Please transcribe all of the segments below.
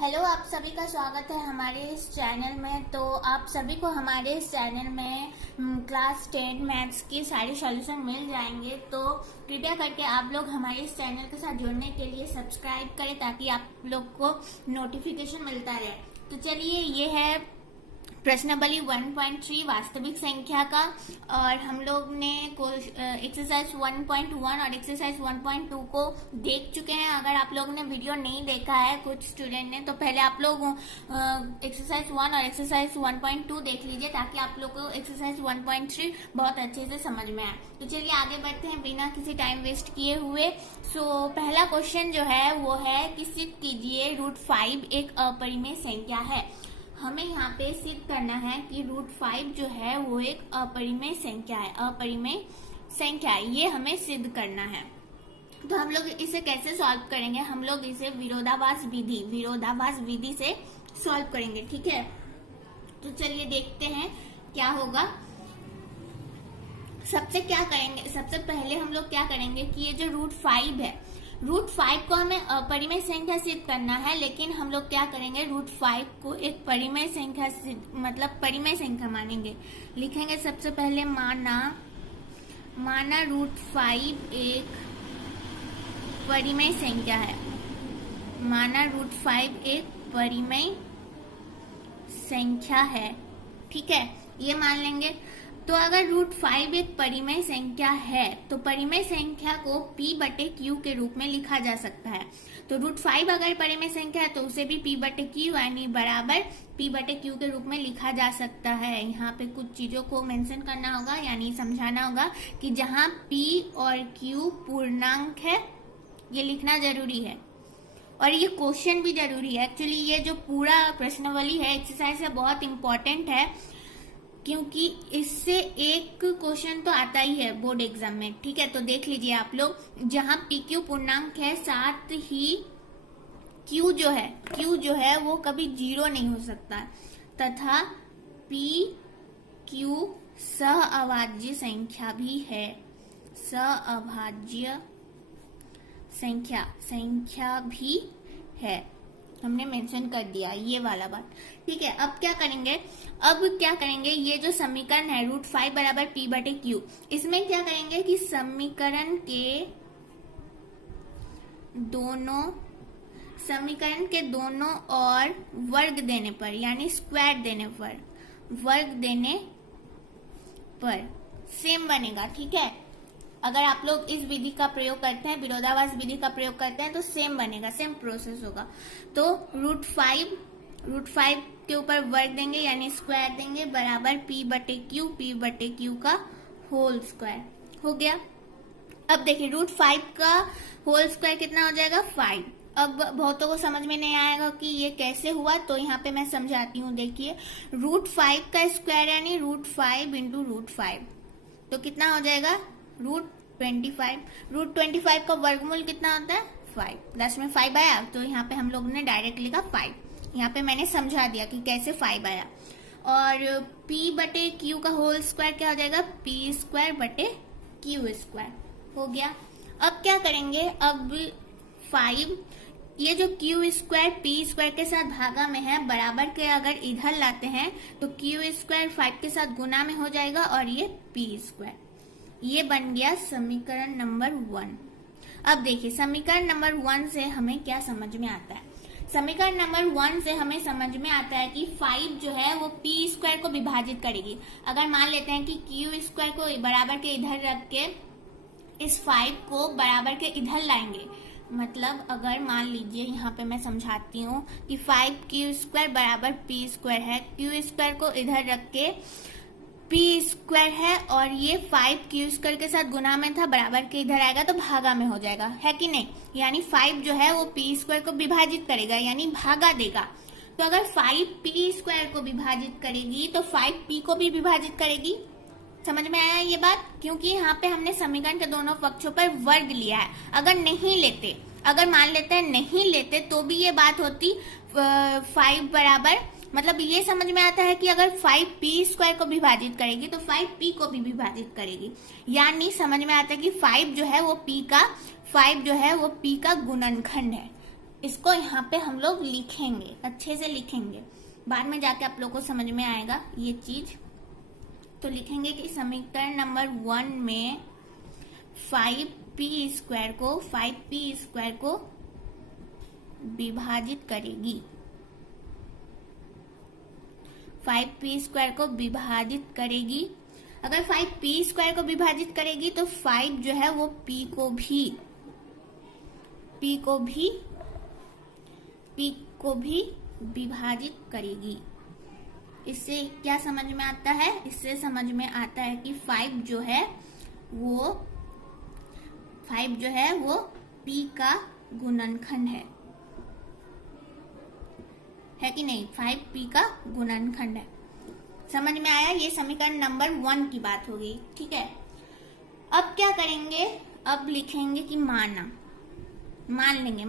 Hello, आप सभी का स्वागत है हमारे इस चैनल में। तो आप सभी को हमारे इस चैनल में क्लास 10 मैथ्स की सारी सॉल्यूशन मिल जाएंगे। तो कृपया करके आप लोग हमारे इस चैनल के साथ जुड़ने के लिए सब्सक्राइब करें ताकि आप लोग को नोटिफिकेशन मिलता रहे। तो चलिए, ये है प्रश्नावली 1.3 वास्तविक संख्या का, और हम लोग ने एक्सरसाइज 1.1 और एक्सरसाइज 1.2 को देख चुके हैं। अगर आप लोगों ने वीडियो नहीं देखा है, कुछ स्टूडेंट ने, तो पहले आप लोग एक्सरसाइज 1 और एक्सरसाइज 1.2 देख लीजिए ताकि आप लोग को एक्सरसाइज 1.3 बहुत अच्छे से समझ में आए। तो चलिए आगे बढ़ते हैं बिना किसी टाइम वेस्ट किए हुए। पहला क्वेश्चन जो है वो है कि सिद्ध कीजिए √5 एक अपरिमेय संख्या है। हमें यहाँ पे सिद्ध करना है कि √5 जो है वो एक अपरिमेय संख्या है। अपरिमेय संख्या है, ये हमें सिद्ध करना है। तो हम लोग इसे कैसे सॉल्व करेंगे? हम लोग इसे विरोधाभास विधि से सॉल्व करेंगे, ठीक है। तो चलिए देखते हैं क्या होगा। सबसे पहले हम लोग क्या करेंगे कि ये जो √5 है, √5 को हमें अपरिमेय संख्या सिद्ध करना है, लेकिन हम लोग क्या करेंगे, √5 को एक परिमेय संख्या मतलब परिमेय संख्या मानेंगे। लिखेंगे सबसे पहले माना √5 एक परिमेय संख्या है। माना √5 एक परिमेय संख्या है, ठीक है, ये मान लेंगे। तो अगर √5 एक परिमेय संख्या है तो परिमेय संख्या को P/Q के रूप में लिखा जा सकता है। तो √5 अगर परिमेय संख्या है तो उसे भी P/Q यानी बराबर P/Q के रूप में लिखा जा सकता है। यहाँ पे कुछ चीजों को मेंशन करना होगा, यानी समझाना होगा कि जहाँ P और Q पूर्णांक है, ये लिखना जरूरी है। और ये क्वेश्चन भी जरूरी है। एक्चुअली ये जो पूरा प्रश्नावली है, एक्सरसाइज है, बहुत इंपॉर्टेंट है, क्योंकि इससे एक क्वेश्चन तो आता ही है बोर्ड एग्जाम में, ठीक है। तो देख लीजिए आप लोग, जहां PQ पूर्णांक है, साथ ही Q जो है वो कभी 0 नहीं हो सकता, तथा PQ सहअभाज्य संख्या भी है। सहअभाज्य संख्या भी है, हमने मेंशन कर दिया ये वाला बात, ठीक है। अब क्या करेंगे, ये जो समीकरण है √5 बराबर P/Q, इसमें क्या करेंगे कि समीकरण के दोनों और वर्ग देने पर, यानी स्क्वायर देने पर सेम बनेगा, ठीक है। अगर आप लोग इस विधि का प्रयोग करते हैं, विरोधाभास विधि का प्रयोग करते हैं, तो सेम बनेगा, सेम प्रोसेस होगा। तो √5 के ऊपर वर्ग देंगे यानी स्क्वायर देंगे, बराबर P/Q का होल स्क्वायर हो गया। अब देखिए √5 का होल स्क्वायर कितना हो जाएगा, 5। अब बहुतों को समझ में नहीं आएगा कि ये कैसे हुआ, तो यहाँ पे मैं समझाती हूँ। देखिए √5 का स्क्वायर यानी √5 × √5, तो कितना हो जाएगा, √25। √25 का वर्गमूल कितना होता है, 5। लास्ट में 5 आया, तो यहाँ पे हम लोग ने डायरेक्ट लिखा 5। यहाँ पे मैंने समझा दिया कि कैसे 5 आया। और P/Q का होल स्क्वायर क्या हो जाएगा, P²/Q² हो गया। अब क्या करेंगे, अब 5, ये जो Q² P² के साथ भागा में है, बराबर के अगर इधर लाते हैं तो Q² 5 के साथ गुना में हो जाएगा, और ये P²। ये बन गया समीकरण नंबर 1। अब देखिए समीकरण नंबर 1 से हमें क्या समझ में आता है। समीकरण नंबर 1 से हमें समझ में आता है कि 5 जो है वो P² को विभाजित करेगी। अगर मान लेते हैं कि Q² को बराबर के इधर रख के इस 5 को बराबर के इधर लाएंगे, मतलब अगर मान लीजिए, यहाँ पे मैं समझाती हूँ कि 5Q² बराबर P² है, Q² को इधर रख के P² है, और ये 5Q² के साथ गुना में था, बराबर के इधर आएगा तो भागा में हो जाएगा, है कि नहीं। यानी 5 जो है वो P² को विभाजित करेगा, यानी भागा देगा। तो अगर 5 P² को विभाजित करेगी तो 5P को भी विभाजित करेगी। समझ में आया ये बात? क्योंकि यहाँ पे हमने समीकरण के दोनों पक्षों पर वर्ग लिया है। अगर मान लेते हैं नहीं लेते तो भी ये बात होती 5 बराबर, मतलब ये समझ में आता है कि अगर 5 P² को विभाजित करेगी तो 5P को भी विभाजित करेगी। यानी समझ में आता है कि 5 जो है वो P का गुणनखंड है। इसको यहाँ पे हम लोग लिखेंगे, अच्छे से लिखेंगे, बाद में जाके आप लोग को समझ में आएगा ये चीज। तो लिखेंगे कि समीकरण नंबर 1 में 5p² को विभाजित करेगी, 5p² को विभाजित करेगी। अगर 5p² को विभाजित करेगी तो 5 जो है वो p को भी विभाजित करेगी। इससे क्या समझ में आता है? इससे समझ में आता है कि 5 जो है वो p का गुणनखंड है कि नहीं? 5p का गुणनखंड है। समझ में आया? ये समीकरण नंबर 1 की बात हो गई। ठीक है, अब क्या करेंगे? अब लिखेंगे कि मान लेंगे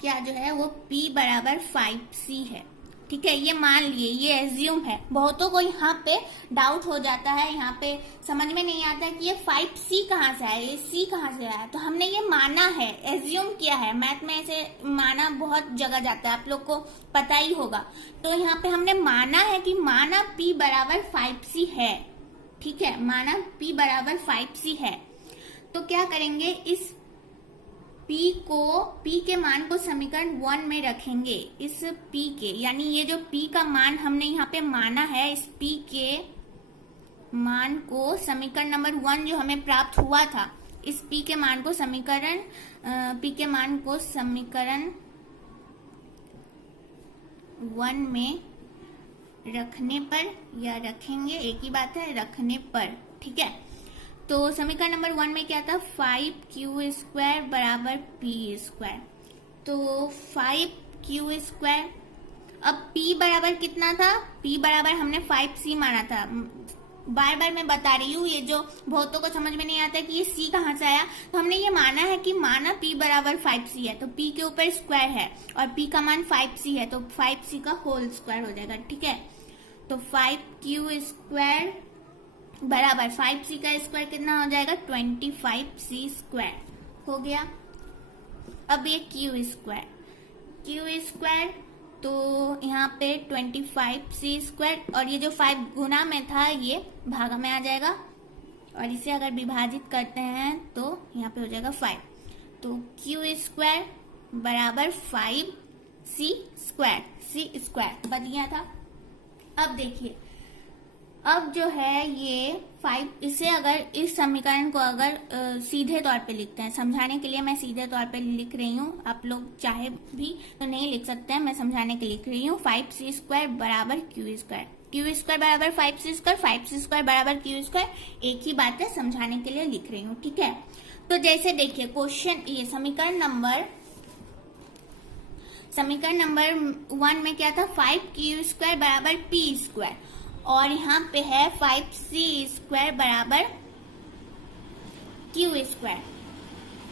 क्या जो है वो p बराबर 5c है। ठीक है, ये मान लिए, ये एज्यूम है। बहुतों को यहाँ पे डाउट हो जाता है, यहाँ पे समझ में नहीं आता है कि ये 5c कहाँ से आया, ये c कहाँ से आया। तो हमने ये माना है, एज्यूम किया है। मैथ में ऐसे माना बहुत जगह जाता है, आप लोग को पता ही होगा। तो यहाँ पे हमने माना है कि माना p बराबर 5c है। ठीक है, माना p बराबर 5c है। तो क्या करेंगे? इस p के मान को समीकरण 1 में रखेंगे। इस p के, यानी ये जो p का मान हमने यहाँ पे माना है, इस p के मान को समीकरण नंबर 1 जो हमें प्राप्त हुआ था, इस p के मान को समीकरण 1 में रखने पर, या रखेंगे, एक ही बात है, रखने पर। ठीक है, तो समीकरण नंबर 1 में क्या था? 5q² बराबर p²। तो 5q², अब p बराबर कितना था? p बराबर हमने 5c माना था। बार बार मैं बता रही हूँ, ये जो बहुतों को समझ में नहीं आता कि ये c कहाँ से आया। तो हमने ये माना है कि माना p बराबर 5c है, तो p के ऊपर स्क्वायर है और p का मान 5c है, तो 5c का होल स्क्वायर हो जाएगा। ठीक है, तो 5q² बराबर 5c का स्क्वायर कितना हो जाएगा? 25c² हो गया। अब ये q², तो यहाँ पे 25c² और ये जो 5 गुना में था ये भागा में आ जाएगा, और इसे अगर विभाजित करते हैं तो यहाँ पे हो जाएगा 5। तो q² बराबर 5c² बच गया था। अब देखिए, अब जो है ये 5, इसे अगर इस समीकरण को अगर सीधे तौर पे लिखते हैं, समझाने के लिए मैं सीधे तौर पे लिख रही हूँ, आप लोग चाहे भी तो नहीं लिख सकते हैं, मैं समझाने के लिए लिख रही हूँ। 5c² बराबर q² बराबर 5c², 5c² बराबर q², एक ही बात है, समझाने के लिए लिख रही हूँ। ठीक है, तो जैसे देखिए क्वेश्चन, ये समीकरण नंबर 1 में क्या था? 5q² बराबर p², और यहाँ पे है 5c² बराबर q²।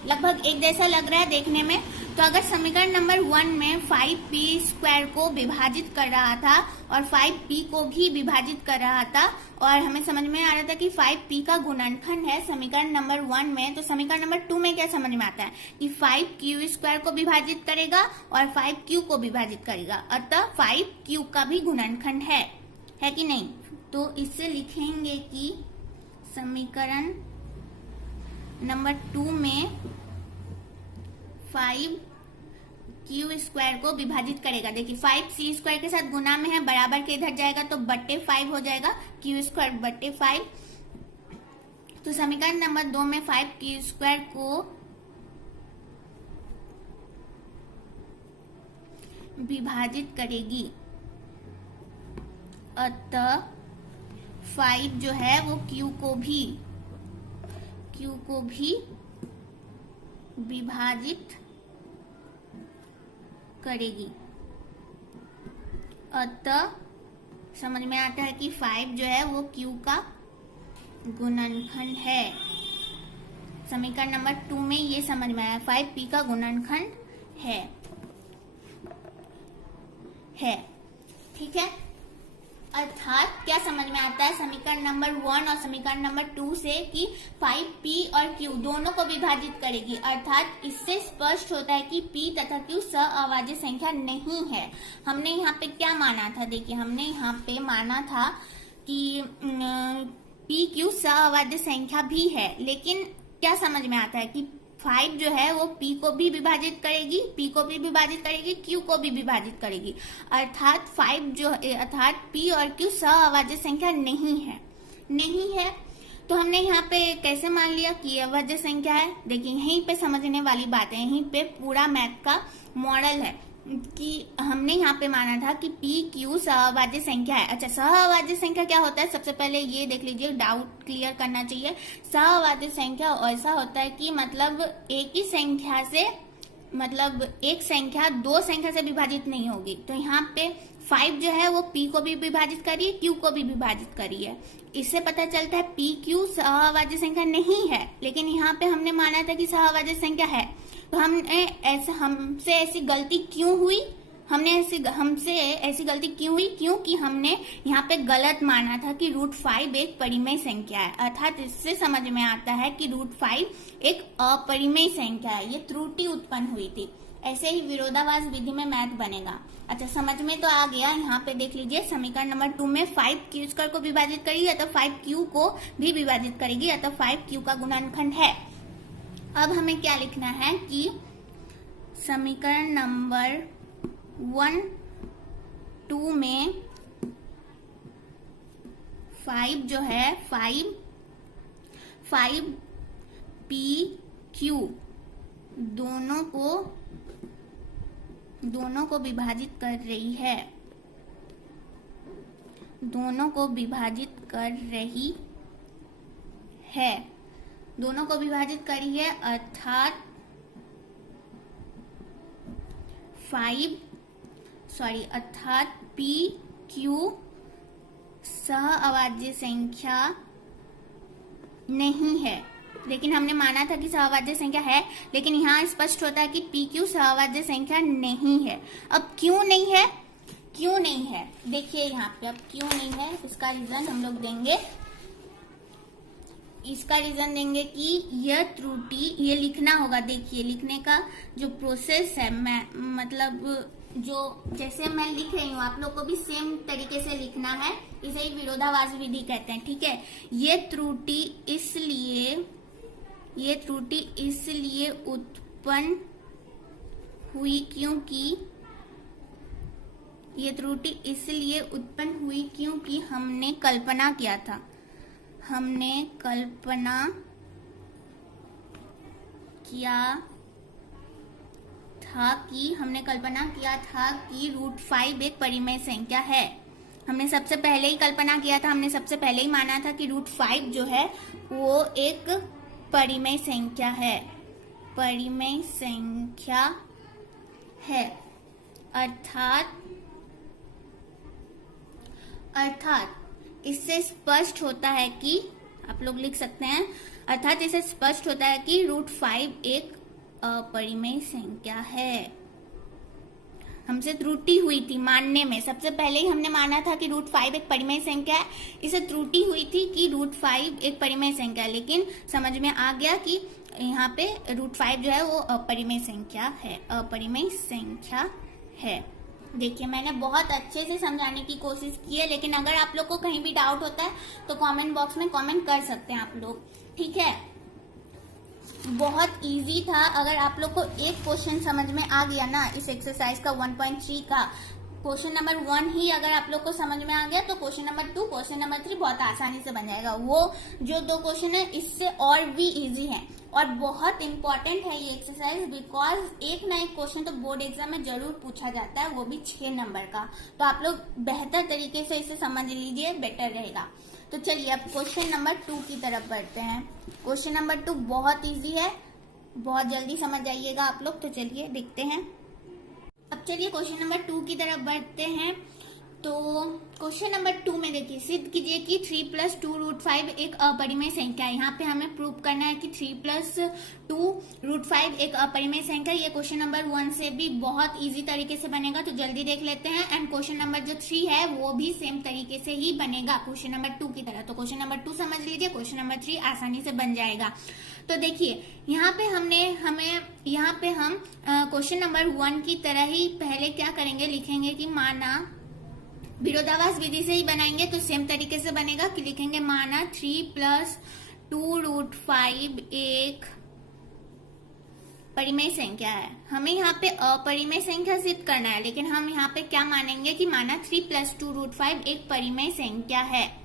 लगभग एक जैसा लग रहा है देखने में। तो अगर समीकरण नंबर 1 में 5p² को विभाजित कर रहा था और 5p को भी विभाजित कर रहा था, और हमें समझ में आ रहा था कि 5p का गुणनखंड है समीकरण नंबर 1 में, तो समीकरण नंबर 2 में क्या समझ में आता है कि 5q² को विभाजित करेगा और 5q को विभाजित करेगा, अतः 5q का भी गुणनखंड है कि नहीं? तो इससे लिखेंगे कि समीकरण नंबर 2 में 5q² को विभाजित करेगा। देखिए 5c² के साथ गुना में है, बराबर के इधर जाएगा तो बट्टे 5 हो जाएगा, q² बट्टे 5। तो समीकरण नंबर 2 में 5q² को विभाजित करेगी, अतः 5 जो है वो q को भी विभाजित करेगी। अतः समझ में आता है कि 5 जो है वो q का गुणनखंड है। समीकरण नंबर 2 में ये समझ में आया, 5p का गुणनखंड है। ठीक है, अर्थात क्या समझ में आता है समीकरण नंबर 1 और समीकरण नंबर 2 से कि 5p और q दोनों को विभाजित करेगी। अर्थात इससे स्पष्ट होता है कि p तथा q सअभाज्य संख्या नहीं है। हमने यहाँ पे क्या माना था, देखिए हमने यहाँ पे माना था कि p q सअभाज्य संख्या भी है, लेकिन क्या समझ में आता है कि 5 जो है वो p को भी विभाजित करेगी, p को भी विभाजित करेगी, q को भी विभाजित करेगी। अर्थात अर्थात p और q सअभाज्य संख्या नहीं है। तो हमने यहाँ पे कैसे मान लिया कि अभाज्य संख्या है। देखिए यहीं पे समझने वाली बात है, यहीं पे पूरा मैथ का मॉडल है कि हमने यहाँ पे माना था कि p q सहअभाज्य संख्या है। अच्छा, सहअभाज्य संख्या क्या होता है, सबसे पहले ये देख लीजिए, डाउट क्लियर करना चाहिए। सहअभाज्य संख्या ऐसा होता है कि मतलब एक ही संख्या से, मतलब एक संख्या दो संख्या से विभाजित नहीं होगी। तो यहाँ पे 5 जो है वो p को भी विभाजित करी है, q को भी विभाजित करी है। इससे पता चलता है p q सहअभाज्य संख्या नहीं है, लेकिन यहाँ पे हमने माना था कि सहअभाज्य संख्या है। तो हमसे ऐसी गलती क्यों हुई, हमसे ऐसी गलती क्यों हुई, क्योंकि हमने यहाँ पे गलत माना था कि √5 एक परिमेय संख्या है। अर्थात इससे समझ में आता है कि √5 एक अपरिमेय संख्या है, ये त्रुटि उत्पन्न हुई थी। ऐसे ही विरोधाभास विधि में मैथ बनेगा। अच्छा, समझ में तो आ गया। यहाँ पे देख लीजिए समीकरण नंबर 2 में 5q² को विभाजित करेगी या तो 5q को भी विभाजित करेगी या तो 5q का गुणनखंड है। अब हमें क्या लिखना है कि समीकरण नंबर 1, 2 में 5 जो है 5pq दोनों को विभाजित कर रही है, दोनों को विभाजित करी है। अर्थात pq सहअभाज्य संख्या नहीं है, लेकिन हमने माना था कि सहअभाज्य संख्या है, लेकिन यहाँ स्पष्ट होता है कि pq सहअभाज्य संख्या नहीं है। अब क्यों नहीं है, देखिए यहाँ पे अब क्यों नहीं है, इसका रीजन हम लोग देंगे। इसका रीजन देंगे कि यह त्रुटि, ये लिखना होगा। देखिए लिखने का जो प्रोसेस है, मतलब जो जैसे मैं लिख रही हूँ आप लोग को भी सेम तरीके से लिखना है। इसे ही विरोधाभास विधि कहते हैं, ठीक है। ये त्रुटि इसलिए उत्पन्न हुई क्योंकि हमने कल्पना किया था कि √5 एक परिमेय संख्या है। हमने सबसे पहले ही कल्पना किया था, हमने सबसे पहले ही माना था कि √5 जो है वो एक परिमेय संख्या है। अर्थात इससे स्पष्ट होता है कि, आप लोग लिख सकते हैं, अर्थात इससे स्पष्ट होता है कि √5 एक अपरिमेय संख्या है। हमसे त्रुटि हुई थी मानने में, सबसे पहले ही हमने माना था कि √5 एक परिमेय संख्या है। इसे त्रुटि हुई थी कि √5 एक परिमेय संख्या है, लेकिन समझ में आ गया कि यहाँ पे √5 जो है वो अपरिमेय संख्या है। देखिए मैंने बहुत अच्छे से समझाने की कोशिश की है, लेकिन अगर आप लोग को कहीं भी डाउट होता है तो कमेंट बॉक्स में कमेंट कर सकते हैं आप लोग, ठीक है। बहुत इजी था। अगर आप लोग को एक क्वेश्चन समझ में आ गया ना इस एक्सरसाइज का 1.3 का, क्वेश्चन नंबर 1 ही अगर आप लोग को समझ में आ गया तो क्वेश्चन नंबर 2, क्वेश्चन नंबर 3 बहुत आसानी से बन जाएगा। वो जो 2 क्वेश्चन है इससे और भी इजी है और बहुत इंपॉर्टेंट है ये एक्सरसाइज, बिकॉज एक ना एक क्वेश्चन तो बोर्ड एग्जाम में जरूर पूछा जाता है, वो भी 6 नंबर का। तो आप लोग बेहतर तरीके से इसे समझ लीजिए, बेटर रहेगा। तो चलिए अब क्वेश्चन नंबर 2 की तरफ बढ़ते हैं। क्वेश्चन नंबर 2 बहुत इजी है, बहुत जल्दी समझ जाइएगा आप लोग। तो चलिए देखते हैं। अब चलिए क्वेश्चन नंबर 2 की तरफ बढ़ते हैं। तो क्वेश्चन नंबर 2 में देखिए, सिद्ध कीजिए कि 3 प्लस 2 रूट 5 एक अपरिमेय संख्या है। यहाँ पे हमें प्रूव करना है कि 3 प्लस 2 रूट 5 एक अपरिमेय संख्या। ये क्वेश्चन नंबर 1 से भी बहुत इजी तरीके से बनेगा, तो जल्दी देख लेते हैं। एंड क्वेश्चन नंबर जो 3 है वो भी सेम तरीके से ही बनेगा क्वेश्चन नंबर 2 की तरह। तो क्वेश्चन नंबर 2 समझ लीजिए, क्वेश्चन नंबर 3 आसानी से बन जाएगा। तो देखिए यहाँ पे हम क्वेश्चन नंबर 1 की तरह ही पहले क्या करेंगे, लिखेंगे कि माना, विरोधाभास विधि से ही बनाएंगे तो सेम तरीके से बनेगा कि लिखेंगे माना 3 प्लस 2 रूट 5 एक परिमेय संख्या है। हमें यहाँ पे अपरिमेय संख्या सिद्ध करना है, लेकिन हम यहाँ पे क्या मानेंगे कि माना 3 प्लस 2 रूट 5 एक परिमेय संख्या है।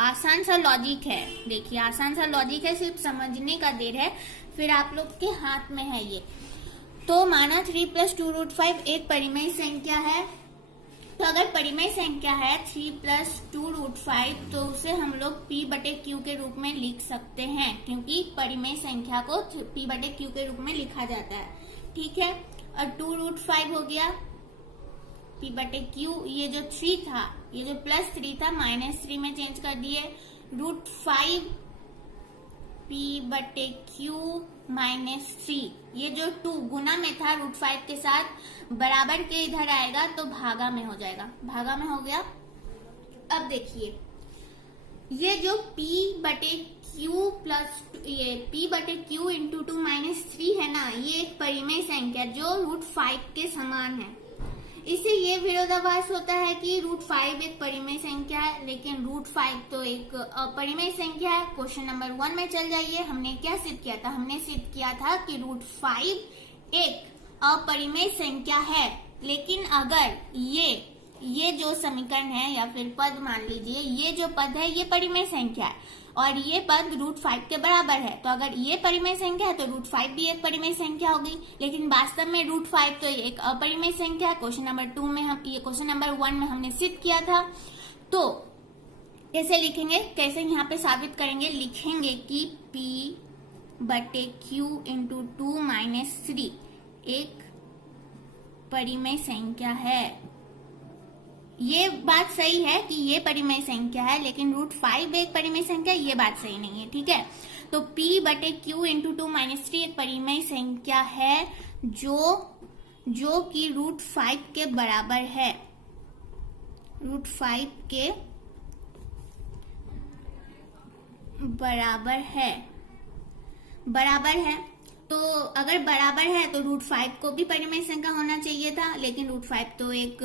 आसान सा लॉजिक है, देखिए आसान सा लॉजिक है, सिर्फ समझने का देर है, फिर आप लोग के हाथ में है ये। तो माना 3 प्लस 2 रूट 5 एक परिमेय संख्या है। तो अगर परिमेय संख्या है 3 प्लस 2 रूट 5, तो उसे हम लोग p बटे q के रूप में लिख सकते हैं, क्योंकि परिमेय संख्या को p बटे q के रूप में लिखा जाता है। ठीक है, और 2 रूट 5 हो गया p बटे q। ये जो 3 था, ये जो प्लस 3 था -3 में चेंज कर दिए। रूट 5 p बटे q -3, ये जो 2 गुना में था रूट 5 के साथ, बराबर के इधर आएगा तो भागा में हो जाएगा, भागा में हो गया। अब देखिए ये जो p बटे q प्लस ये p बटे q इंटू 2 -3 है ना, ये एक परिमेय संख्या जो रूट 5 के समान है। इससे ये विरोधाभास होता है कि रूट 5 एक परिमेय संख्या है, लेकिन रूट 5 तो एक अपरिमेय संख्या है। क्वेश्चन नंबर 1 में चल जाइए, हमने क्या सिद्ध किया था, हमने सिद्ध किया था कि रूट 5 एक अपरिमेय संख्या है। लेकिन अगर ये जो समीकरण है या फिर पद मान लीजिए, ये जो पद है ये परिमेय संख्या है और ये पद रूट 5 के बराबर है, तो अगर ये परिमेय संख्या है तो रूट 5 भी एक परिमेय संख्या होगी। लेकिन वास्तव में रूट 5 तो एक अपरिमेय संख्या है। क्वेश्चन नंबर 2 में क्वेश्चन नंबर 1 में हमने सिद्ध किया था। तो कैसे लिखेंगे, कैसे यहाँ पे साबित करेंगे, लिखेंगे कि p बटे q इंटू 2 -3 एक परिमेय संख्या है। ये बात सही है कि ये परिमेय संख्या है, लेकिन रूट 5 एक परिमेय संख्या, ये बात सही नहीं है। ठीक है, तो p बटे q इंटू 2 -3 एक परिमेय संख्या है जो कि रूट 5 के बराबर है, रूट 5 के बराबर है। तो अगर बराबर है तो रूट 5 को भी परिमेय संख्या होना चाहिए था, लेकिन रूट 5 तो एक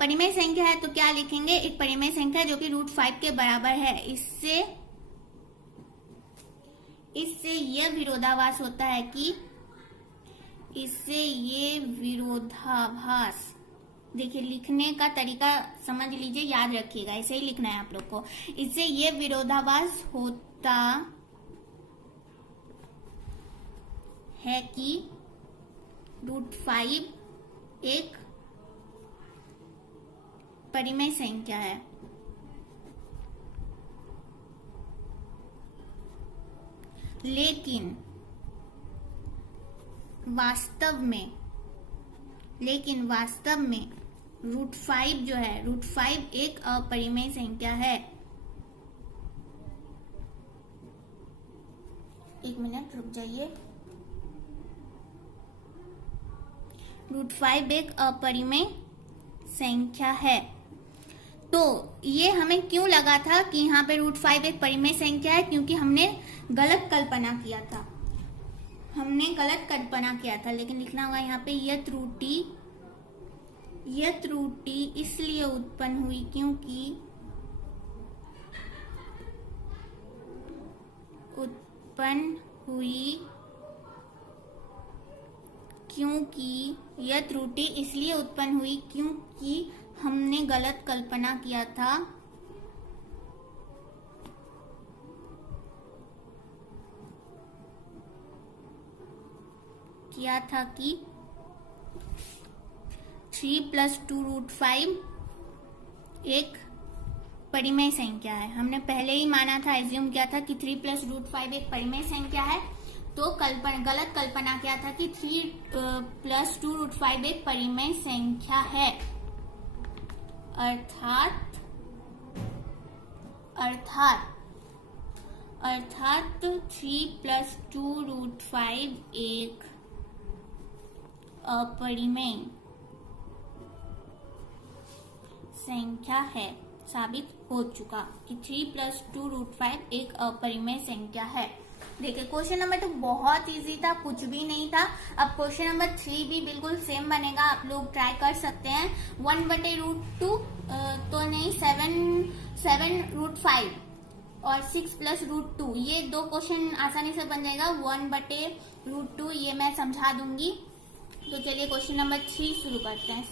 परिमेय संख्या है, तो क्या लिखेंगे, एक परिमेय संख्या जो कि रूट 5 के बराबर है। इससे ये विरोधाभास होता है कि देखिए लिखने का तरीका समझ लीजिए, याद रखिएगा, ऐसे ही लिखना है आप लोग को। इससे ये विरोधाभास होता है कि रूट 5 एक परिमेय संख्या है। लेकिन वास्तव में रूट 5 जो है, रूट 5 एक अपरिमेय संख्या है। एक मिनट रुक जाइए। रूट 5 एक अपरिमेय संख्या है। तो ये हमें क्यों लगा था कि यहाँ पे रूट 5 एक परिमेय संख्या है, क्योंकि हमने गलत कल्पना किया था। लेकिन लिखना होगा यहाँ पे यह त्रुटि इसलिए उत्पन्न हुई क्योंकि हमने गलत कल्पना किया था कि 3 प्लस 2 रूट 5 एक परिमेय संख्या है। हमने पहले ही माना था, एज्यूम किया था कि 3 प्लस रूट 5 एक परिमेय संख्या है। तो गलत कल्पना किया था कि 3 प्लस 2 रूट 5 एक परिमेय संख्या है। अर्थात 3+2√5 एक अपरिमेय संख्या है। साबित हो चुका कि 3+2√5 एक अपरिमेय संख्या है। देखिए क्वेश्चन नंबर 2 बहुत इजी था, कुछ भी नहीं था। अब क्वेश्चन नंबर 3 भी बिल्कुल सेम बनेगा, आप लोग ट्राई कर सकते हैं। 1/√2 तो नहीं, 7√5 और 6+√2 ये दो क्वेश्चन आसानी से बन जाएगा। 1/√2 ये मैं समझा दूंगी। तो चलिए क्वेश्चन नंबर 3 शुरू करते हैं।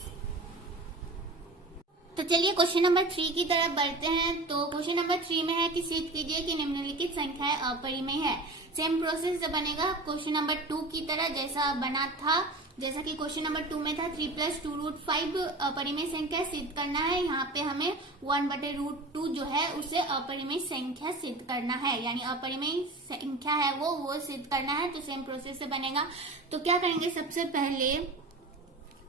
तो चलिए क्वेश्चन नंबर 3 की तरफ बढ़ते हैं। तो क्वेश्चन नंबर 3 में है कि सिद्ध कीजिए कि निम्नलिखित संख्याएं अपरिमेय है। सेम प्रोसेस से बनेगा क्वेश्चन नंबर 2 की तरह, जैसा बना था, जैसा कि क्वेश्चन नंबर 2 में था 3+2√5 अपरिमेय संख्या सिद्ध करना है। यहाँ पे हमें 1/√2 जो है उसे अपरिमेय संख्या सिद्ध करना है, यानी अपरिमेय संख्या है वो सिद्ध करना है। तो सेम प्रोसेस से बनेगा। तो क्या करेंगे, सबसे पहले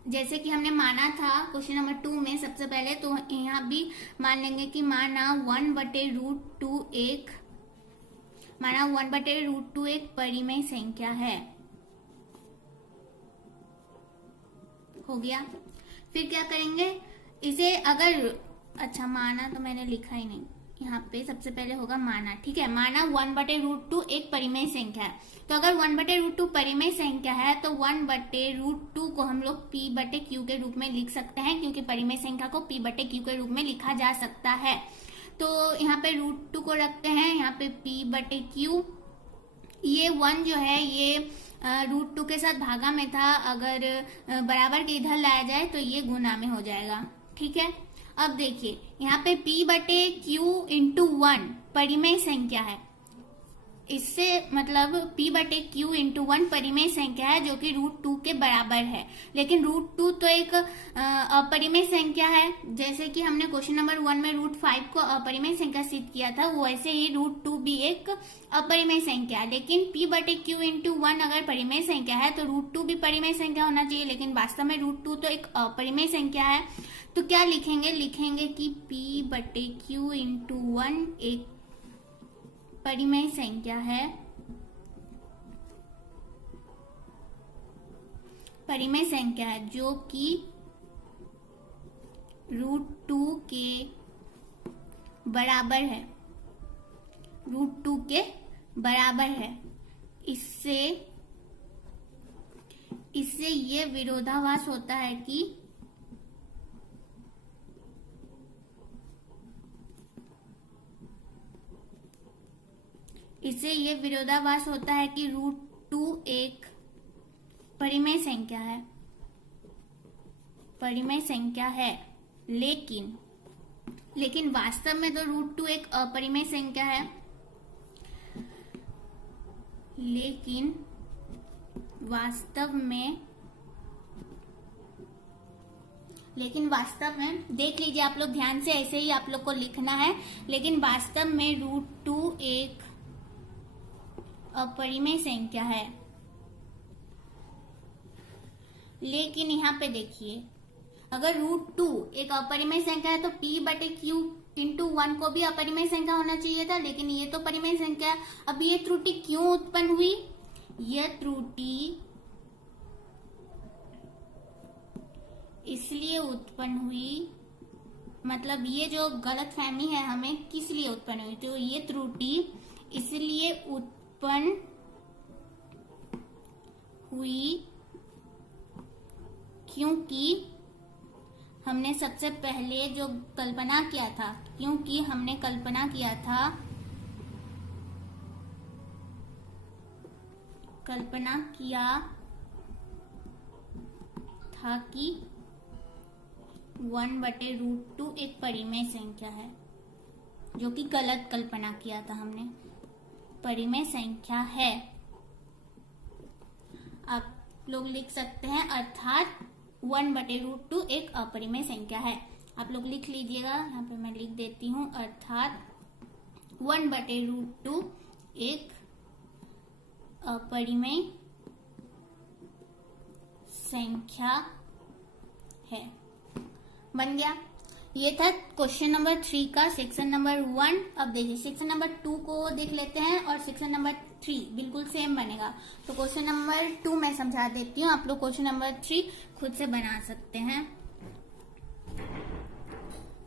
जैसे कि हमने माना था क्वेश्चन नंबर 2 में, सबसे पहले तो यहाँ भी मान लेंगे कि माना 1/√2 एक परिमेय संख्या है। हो गया। फिर क्या करेंगे इसे, अगर अच्छा माना तो मैंने लिखा ही नहीं, यहाँ पे सबसे पहले होगा माना। ठीक है, माना 1/√2 एक परिमेय संख्या है। तो अगर 1/√2 परिमेय संख्या है तो 1/√2 को हम लोग p/q के रूप में लिख सकते हैं, क्योंकि परिमेय संख्या को p/q के रूप में लिखा जा सकता है। तो यहाँ पे √2 को रखते हैं, यहाँ पे p/q। ये 1 जो है ये √2 के साथ भागा में था, अगर बराबर के इधर लाया जाए तो ये गुना में हो जाएगा। ठीक है, अब देखिए यहाँ पे p/q इंटू 1 परिमेय संख्या है। इससे मतलब p/q इंटू 1 परिमेय संख्या है जो कि √2 के बराबर है। लेकिन √2 तो एक अपरिमेय संख्या है। जैसे कि हमने क्वेश्चन नंबर 1 में √5 को अपरिमेय संख्या सिद्ध किया था, वैसे ही √2 भी एक अपरिमेय संख्या है। लेकिन p/q इंटू 1 अगर परिमेय संख्या है तो √2 भी परिमेय संख्या होना चाहिए, लेकिन वास्तव में √2 तो एक अपरिमेय संख्या है। तो क्या लिखेंगे कि p/q इंटू 1 एक परिमेय संख्या है, परिमेय संख्या है जो कि √2 के बराबर है, √2 के बराबर है। इससे ये विरोधाभास होता है कि √2 एक परिमेय संख्या है, लेकिन वास्तव में तो √2 एक अपरिमेय संख्या है। लेकिन वास्तव में देख लीजिए आप लोग ध्यान से, ऐसे ही आप लोग को लिखना है। लेकिन वास्तव में √2 एक अपरिमेय संख्या है। लेकिन यहाँ पे देखिए, अगर √2 एक अपरिमेय संख्या है तो p/q इंटू 1 को भी अपरिमेय संख्या होना चाहिए था, लेकिन ये तो परिमेय संख्या है। अब ये त्रुटि क्यों उत्पन्न हुई? यह त्रुटि इसलिए उत्पन्न हुई, मतलब ये जो गलतफहमी है हमें किस लिए उत्पन्न हुई, तो ये त्रुटि इसलिए उत्पन्न हुई क्योंकि हमने सबसे पहले जो कल्पना किया था, कि 1/√2 एक परिमेय संख्या है, जो कि गलत कल्पना किया था हमने। परिमेय संख्या है, आप लोग लिख सकते हैं, अर्थात 1/√2 एक अपरिमेय संख्या है। आप लोग लिख लीजिएगा, यहाँ पे मैं लिख देती हूँ, अर्थात 1/√2 एक अपरिमेय संख्या है। बन गया। ये था क्वेश्चन नंबर 3 का सेक्शन नंबर 1। अब देखिए सेक्शन नंबर 2 को देख लेते हैं और सेक्शन नंबर 3 बिल्कुल सेम बनेगा। तो क्वेश्चन नंबर 2 मैं समझा देती हूँ, आप लोग क्वेश्चन नंबर 3 खुद से बना सकते हैं।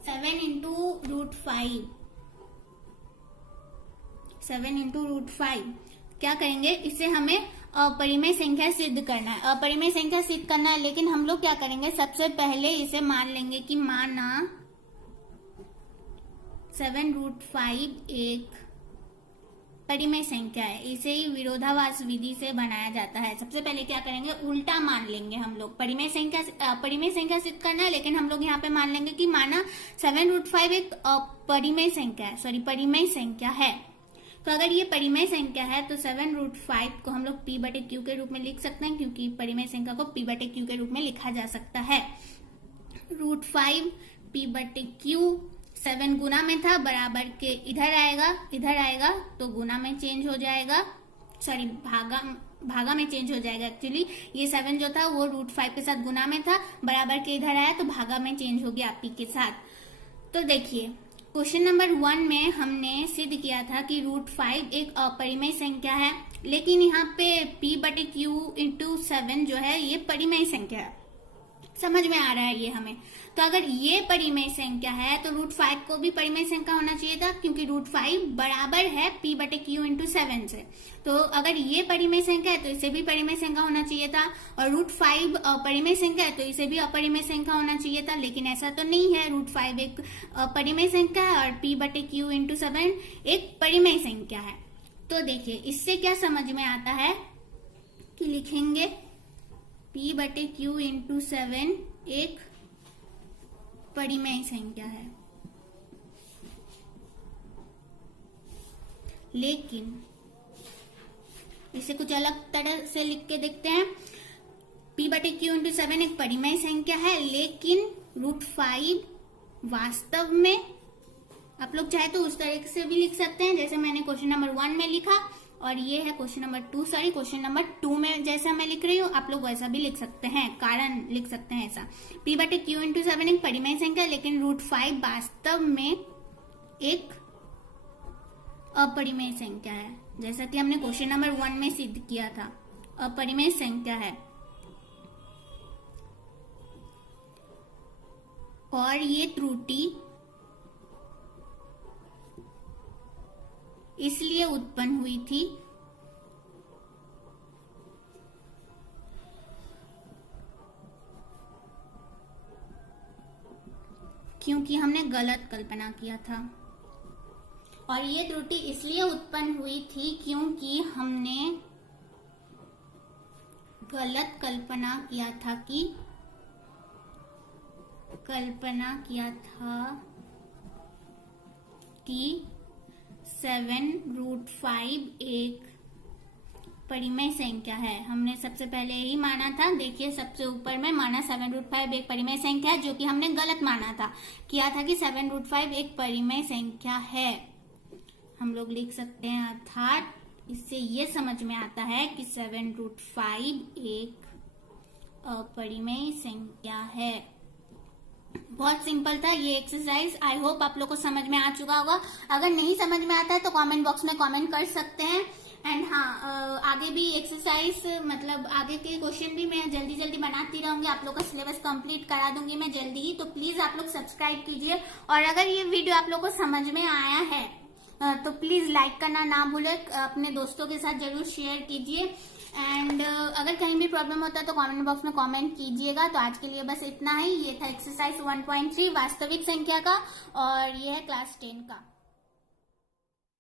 7 इंटू रूट 5, 7 इंटू रूट 5 क्या करेंगे, इससे हमें अपरिमेय संख्या सिद्ध करना है। अपरिमेय संख्या सिद्ध करना है, लेकिन हम लोग क्या करेंगे, सबसे पहले इसे मान लेंगे कि माना 7 रूट 5 एक परिमेय संख्या है। इसे ही विरोधाभास विधि से बनाया जाता है। सबसे पहले क्या करेंगे, उल्टा मान लेंगे हम लोग। परिमेय संख्या सिद्ध करना है, लेकिन हम लोग यहाँ पे मान लेंगे कि माना 7 रूट 5 एक परिमेय संख्या है, परिमेय संख्या है। तो अगर ये परिमेय संख्या है तो 7 रूट 5 को हम लोग p बटे क्यू के रूप में लिख सकते हैं, क्योंकि परिमेय संख्या को p बटे क्यू के रूप में लिखा जा सकता है। रूट 5 p बटे क्यू, 7 गुना में था, बराबर के इधर आएगा तो गुना में चेंज हो जाएगा, भागा में चेंज हो जाएगा। एक्चुअली ये 7 जो था वो रूट 5 के साथ गुना में था, बराबर के इधर आया तो भागा में चेंज हो गया p के साथ। तो देखिए क्वेश्चन नंबर 1 में हमने सिद्ध किया था कि रूट 5 एक अपरिमेय संख्या है, लेकिन यहाँ पे p बटे क्यू इंटू 7 जो है ये परिमेय संख्या है। समझ में आ रहा है ये हमें। तो अगर ये परिमेय संख्या है तो रूट 5 को भी परिमेय संख्या होना चाहिए था, क्योंकि रूट 5 बराबर है p बटे क्यू इंटू 7 से। तो अगर ये परिमेय संख्या है तो इसे भी परिमेय संख्या होना चाहिए था, और रूट 5 अपरिमेय संख्या है तो इसे भी अपरिमेय संख्या होना चाहिए था, लेकिन ऐसा तो नहीं है। रूट 5 एक परिमेय संख्या है और p बटे क्यू इंटू 7 एक परिमेय संख्या है। तो देखिए इससे क्या समझ में आता है कि लिखेंगे p बटे क्यू इंटू 7 एक परिमेय संख्या है, लेकिन इसे कुछ अलग तरह से लिख के देखते हैं। p बटे क्यू इंटू 7 एक परिमेय संख्या है, लेकिन रूट 5 वास्तव में, आप लोग चाहे तो उस तरह से भी लिख सकते हैं जैसे मैंने क्वेश्चन नंबर 1 में लिखा, और ये है क्वेश्चन नंबर 2, क्वेश्चन नंबर 2 में जैसा मैं लिख रही हूँ आप लोग वैसा भी लिख सकते हैं, कारण लिख सकते हैं ऐसा। p बटे क्यू इंटू 7 एक परिमेय संख्या, लेकिन रूट 5 वास्तव में एक अपरिमेय संख्या है, जैसा कि हमने क्वेश्चन नंबर 1 में सिद्ध किया था, अपरिमेय संख्या है। और ये त्रुटि इसलिए उत्पन्न हुई थी क्योंकि हमने गलत कल्पना किया था। और ये त्रुटि इसलिए उत्पन्न हुई थी क्योंकि हमने गलत कल्पना किया था कि 7 रूट 5 एक परिमेय संख्या है। हमने सबसे पहले यही माना था, देखिए सबसे ऊपर में माना 7 रूट 5 एक परिमेय संख्या है, जो कि हमने गलत माना था, किया था कि 7 रूट 5 एक परिमेय संख्या है। हम लोग लिख सकते हैं, अर्थात इससे ये समझ में आता है कि 7 रूट 5 एक अपरिमेय संख्या है। बहुत सिंपल था ये एक्सरसाइज। आई होप आप लोग को समझ में आ चुका होगा। अगर नहीं समझ में आता है तो कमेंट बॉक्स में कमेंट कर सकते हैं। एंड हाँ, आगे भी एक्सरसाइज मतलब आगे के क्वेश्चन भी मैं जल्दी जल्दी बनाती रहूंगी, आप लोग का सिलेबस कंप्लीट करा दूंगी मैं जल्दी ही। तो प्लीज आप लोग सब्सक्राइब कीजिए, और अगर ये वीडियो आप लोग को समझ में आया है तो प्लीज लाइक करना ना भूले, अपने दोस्तों के साथ जरूर शेयर कीजिए। एंड अगर कहीं भी प्रॉब्लम होता है तो कमेंट बॉक्स में कमेंट कीजिएगा। तो आज के लिए बस इतना ही। ये था एक्सरसाइज 1.3 वास्तविक संख्या का, और ये है क्लास 10 का।